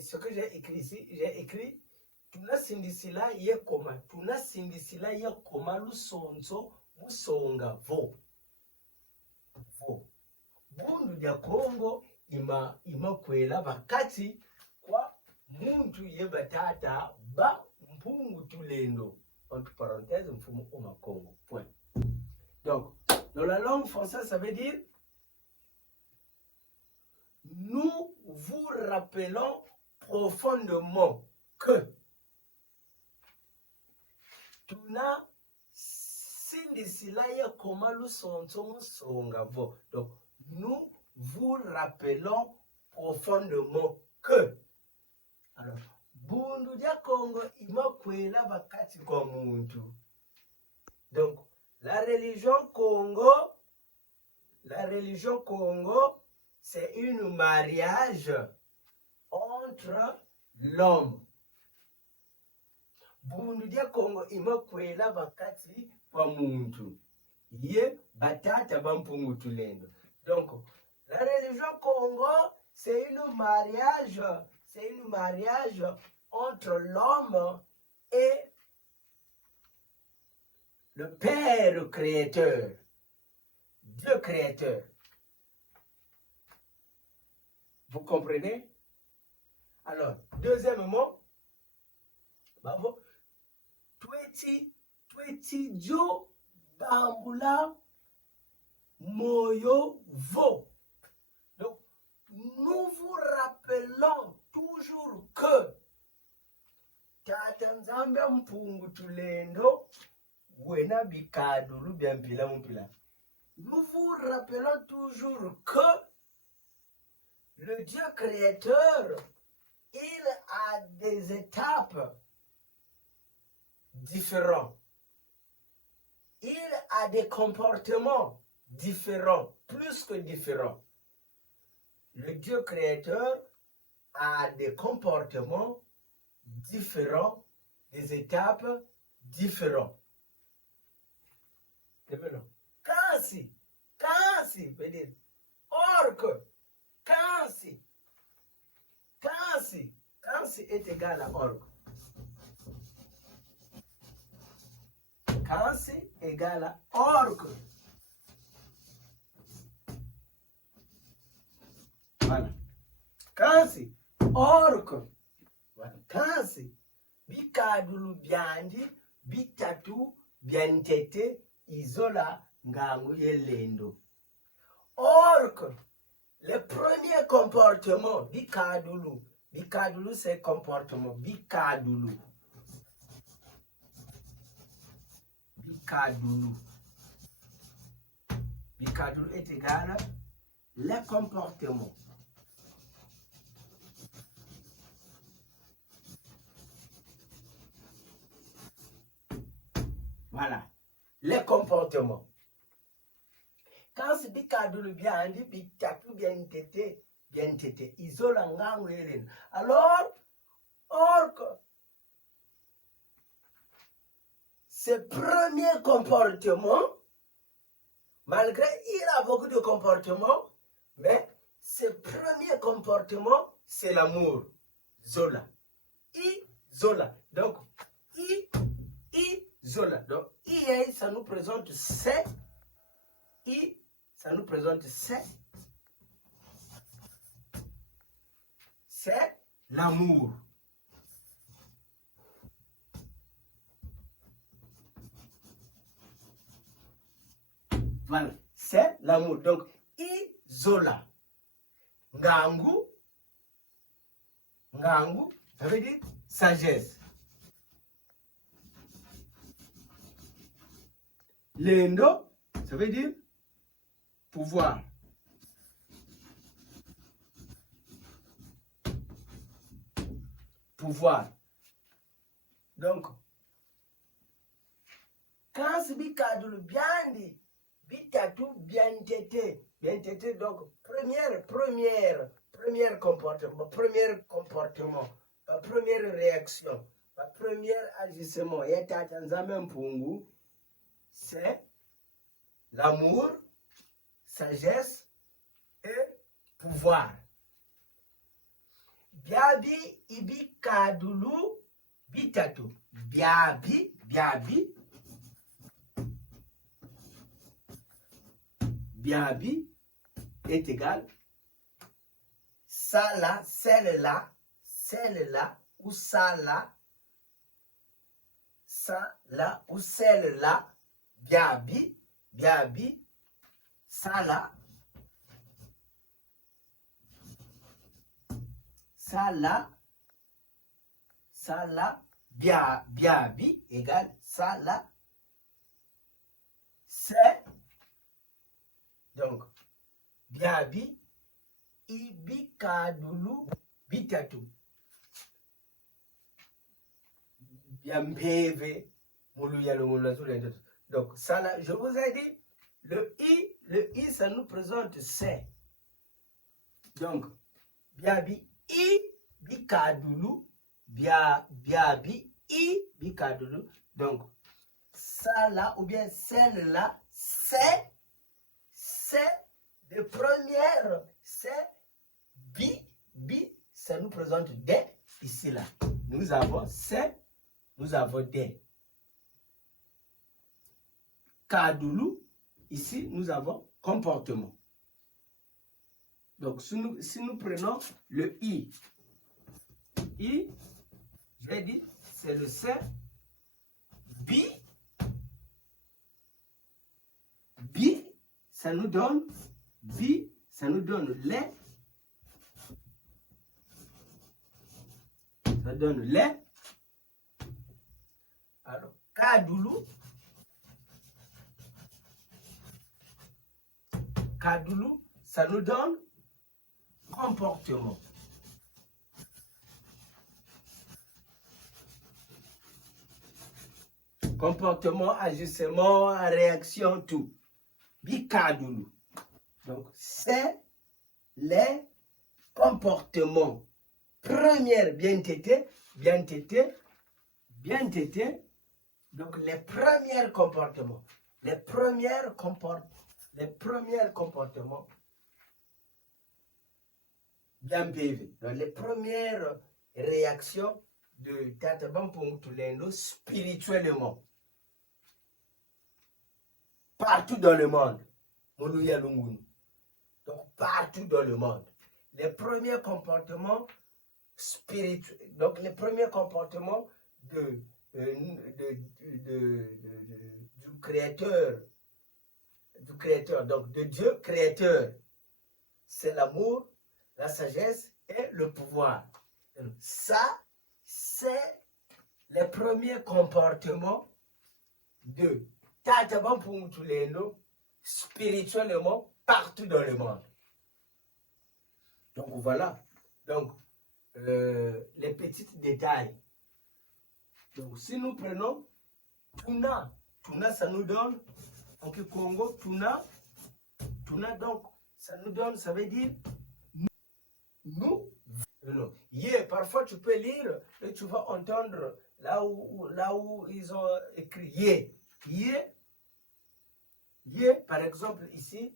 ce que j'ai écrit ici, j'ai écrit tunasindisila ye koma, tunasindisila ye koma lusonzo musonga vo. Bundu dia Kongo ima kwela bakati kwa muntu ye batata ba mpungu tulendo. Entre parenthèses, mfumu oma Congo. Point. Donc, dans la langue française, ça veut dire nous vous rappelons profondément que tuna sindisila ya koma lusonzo musonga vo. Donc, nous vous rappelons profondément que. Alors, bundu dia Congo ima kwela bakati kwa muntu. Donc, la religion Congo, c'est une mariage entre l'homme. Bundu dia Congo ima kwela bakati kwa muntu. Ye batata bampungu tulendo. Donc, la religion Congo, c'est une mariage entre l'homme et le Père créateur, Dieu créateur. Vous comprenez? Alors, deuxièmement, bravo, Tweti Dio Bambula Moyo Vo. Donc, nous vous rappelons toujours que Tata Nzambe mpungu tulendo wena bikadulu biampila mpila. Nous vous rappelons toujours que le Dieu créateur, il a des étapes différentes. Il a des comportements différents, plus que différents. Le Dieu créateur a des comportements différents, des étapes différentes. Kansi veut dire orque. Kansi est égal à orque. Kansi égale à orque. Voilà. Kansi, orque. Voilà. Kansi, bikadulu byandi, bitatu, byantete, izola, ngangu yelendo. Orque, le premier comportement, bikadulu. Bikadulu, c'est comportement. Bikadulu. Bikadulu est égal à le comportement. Voilà, les comportements. Quand c'est bikadulu bien dit, bitatu bien tete, isola ngangu yelen. Alors, orque, ce premier comportement, malgré il a beaucoup de comportements, mais ce premier comportement, c'est l'amour. Zola. Zola. Donc, Zola. Donc, I, ça nous présente c'est. I, ça nous présente c'est. C'est l'amour. Voilà, c'est l'amour. Donc, Izola. Ngangu, ça veut dire sagesse. Lendo, ça veut dire pouvoir. Pouvoir. Donc, quand c'est bikadulu bien dit, bitatu bien tete, donc premier comportement, première réaction, premier agissement, c'est l'amour, sagesse et pouvoir. Byabi ibikadulu bitatu. Byabi est égal ça là, celle-là, ou ça là, ou celle-là, byabi, ça là, byabi égale ça là, c'est, donc, byabi, ibikadulu bitatu. Byambeve, donc, ça là, je vous ai dit, le I, ça nous présente c'est. Donc, byabi, ibikadulu, byabi, ibikadulu. Donc, ça là, ou bien celle-là, c'est de première, c'est bi, ça nous présente des, ici là. Nous avons c'est, nous avons des. Kadulu, ici nous avons comportement. Donc si nous prenons le I, j'ai dit, c'est le c'est, bi, ça nous donne les. Ça donne les. Alors, kadulu, ça nous donne comportement. Comportement, ajustement, réaction, tout. Bikadulu. Donc, c'est les comportements. Première, bien tété. Donc, les premiers comportements. Les premiers comportements bien PV. Donc, les premières réactions de Tatabampontulendo spirituellement. Partout dans le monde. Donc, partout dans le monde. Les premiers comportements spirituels, donc les premiers comportements du créateur, donc de Dieu créateur, c'est l'amour, la sagesse et le pouvoir. Donc, ça, c'est les premiers comportements de Tatabampontulendo spirituellement partout dans le monde. Donc voilà. Donc les petits détails. Donc si nous prenons Tuna, ça nous donne en Congo, Tuna donc ça nous donne, ça veut dire nous. Non. Yeah, parfois tu peux lire et tu vas entendre là où ils ont écrit yeah, par exemple ici,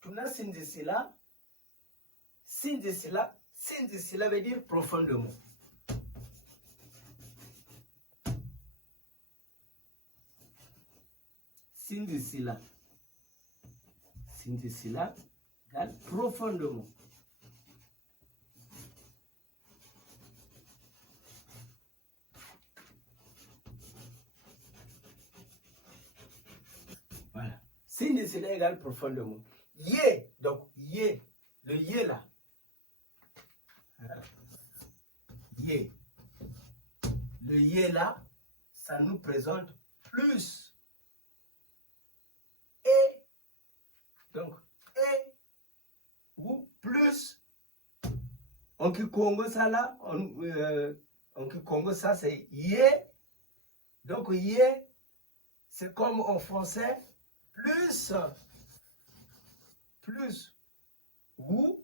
Tuna Sindisila veut dire profondément. Sindisila égale profondément. Voilà. Sindisila égale profondément. Yé, donc yé, le yé là. Yé. Le yé là, ça nous présente plus. Et, donc, et, ou plus. En Kikongo, ça là, en Kikongo, ça c'est yé. Donc, yé, c'est comme en français, plus, ou,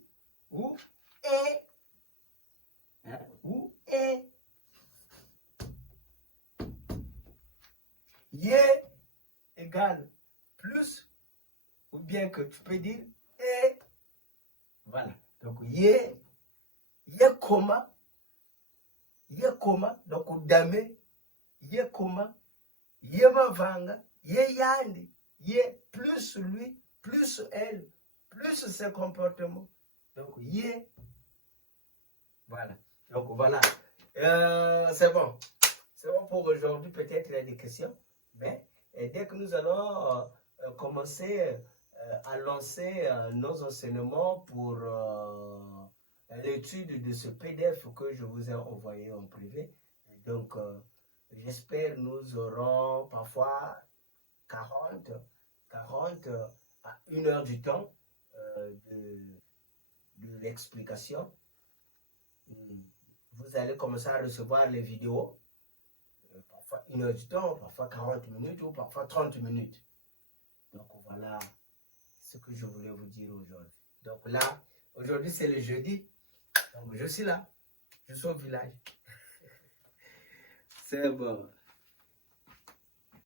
et, ou, et. Yé égale plus, ou bien que tu peux dire et. Voilà. Donc, yé Yekoma, donc dame, Yekoma, Yemavanga, Yeyandi, Ye plus lui, plus elle, plus ses comportements. Donc, Ye. Voilà. Donc, voilà. C'est bon. C'est bon pour aujourd'hui. Peut-être il y a des questions. Mais dès que nous allons commencer à lancer nos enseignements pour l'étude de ce PDF que je vous ai envoyé en privé. Donc, j'espère nous aurons parfois 40 à 1 heure du temps de l'explication. Vous allez commencer à recevoir les vidéos, parfois 1 heure du temps, parfois 40 minutes ou parfois 30 minutes. Donc voilà ce que je voulais vous dire aujourd'hui. Donc là, aujourd'hui c'est le jeudi, donc je suis là, je suis au village. C'est bon.